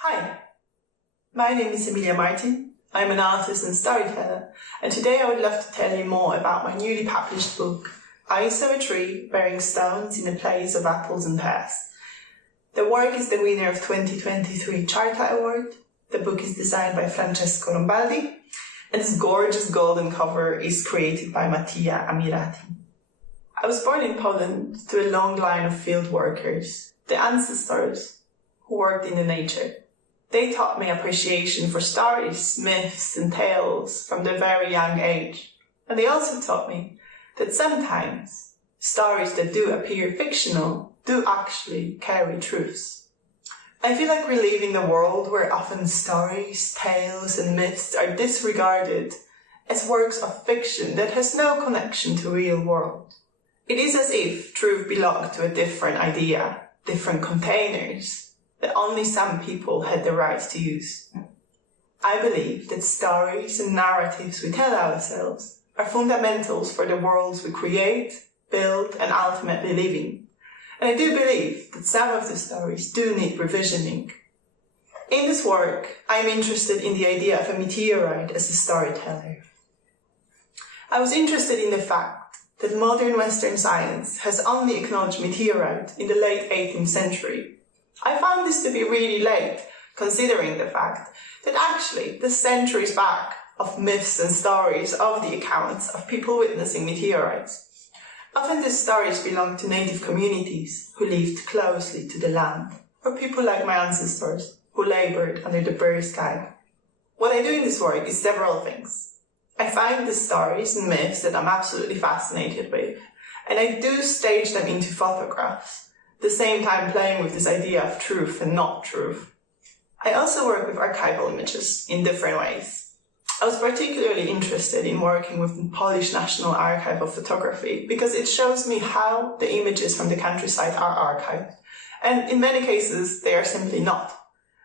Hi, my name is Emilia Martin. I'm an artist and storyteller, and today I would love to tell you more about my newly published book, I Saw a Tree Bearing Stones in the Place of Apples and Pears. The work is the winner of 2023 Charta Award. The book is designed by Francesco Lombardi, and this gorgeous golden cover is created by Emilia Martin. I was born in Poland to a long line of field workers, the ancestors who worked in the nature. They taught me appreciation for stories, myths and tales from a very young age. And they also taught me that sometimes stories that do appear fictional do actually carry truths. I feel like we live in a world where often stories, tales and myths are disregarded as works of fiction that has no connection to the real world. It is as if truth belonged to a different idea, different containers, that only some people had the right to use. I believe that stories and narratives we tell ourselves are fundamentals for the worlds we create, build and ultimately live in. And I do believe that some of the stories do need revisioning. In this work, I am interested in the idea of a meteorite as a storyteller. I was interested in the fact that modern Western science has only acknowledged meteorite in the late 18th century. I found this to be really late, considering the fact that actually the centuries back of myths and stories of the accounts of people witnessing meteorites. Often these stories belong to native communities who lived closely to the land, or people like my ancestors who labored under the bare sky. What I do in this work is several things. I find the stories and myths that I'm absolutely fascinated with, and I do stage them into photographs, at the same time playing with this idea of truth and not truth. I also work with archival images in different ways. I was particularly interested in working with the Polish National Archive of Photography because it shows me how the images from the countryside are archived, and in many cases they are simply not.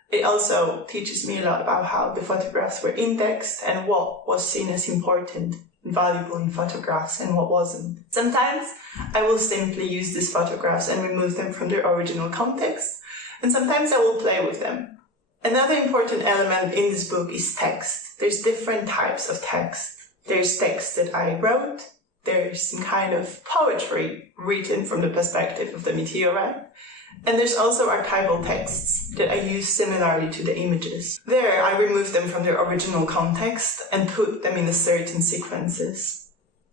It also teaches me a lot about how the photographs were indexed and what was seen as important and valuable in photographs and what wasn't. Sometimes I will simply use these photographs and remove them from their original context, and sometimes I will play with them. Another important element in this book is text. There's different types of text. There's text that I wrote, there's some kind of poetry written from the perspective of the meteorite, and there's also archival texts that I use similarly to the images. There, I remove them from their original context and put them in certain sequences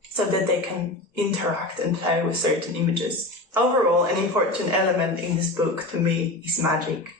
so that they can interact and play with certain images. Overall, an important element in this book to me is magic.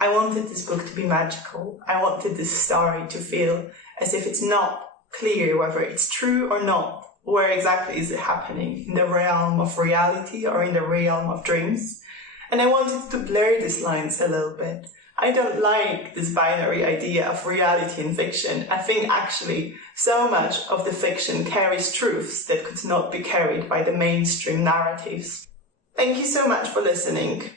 I wanted this book to be magical. I wanted this story to feel as if it's not clear whether it's true or not. Where exactly is it happening? In the realm of reality or in the realm of dreams? And I wanted to blur these lines a little bit. I don't like this binary idea of reality and fiction. I think actually so much of the fiction carries truths that could not be carried by the mainstream narratives. Thank you so much for listening.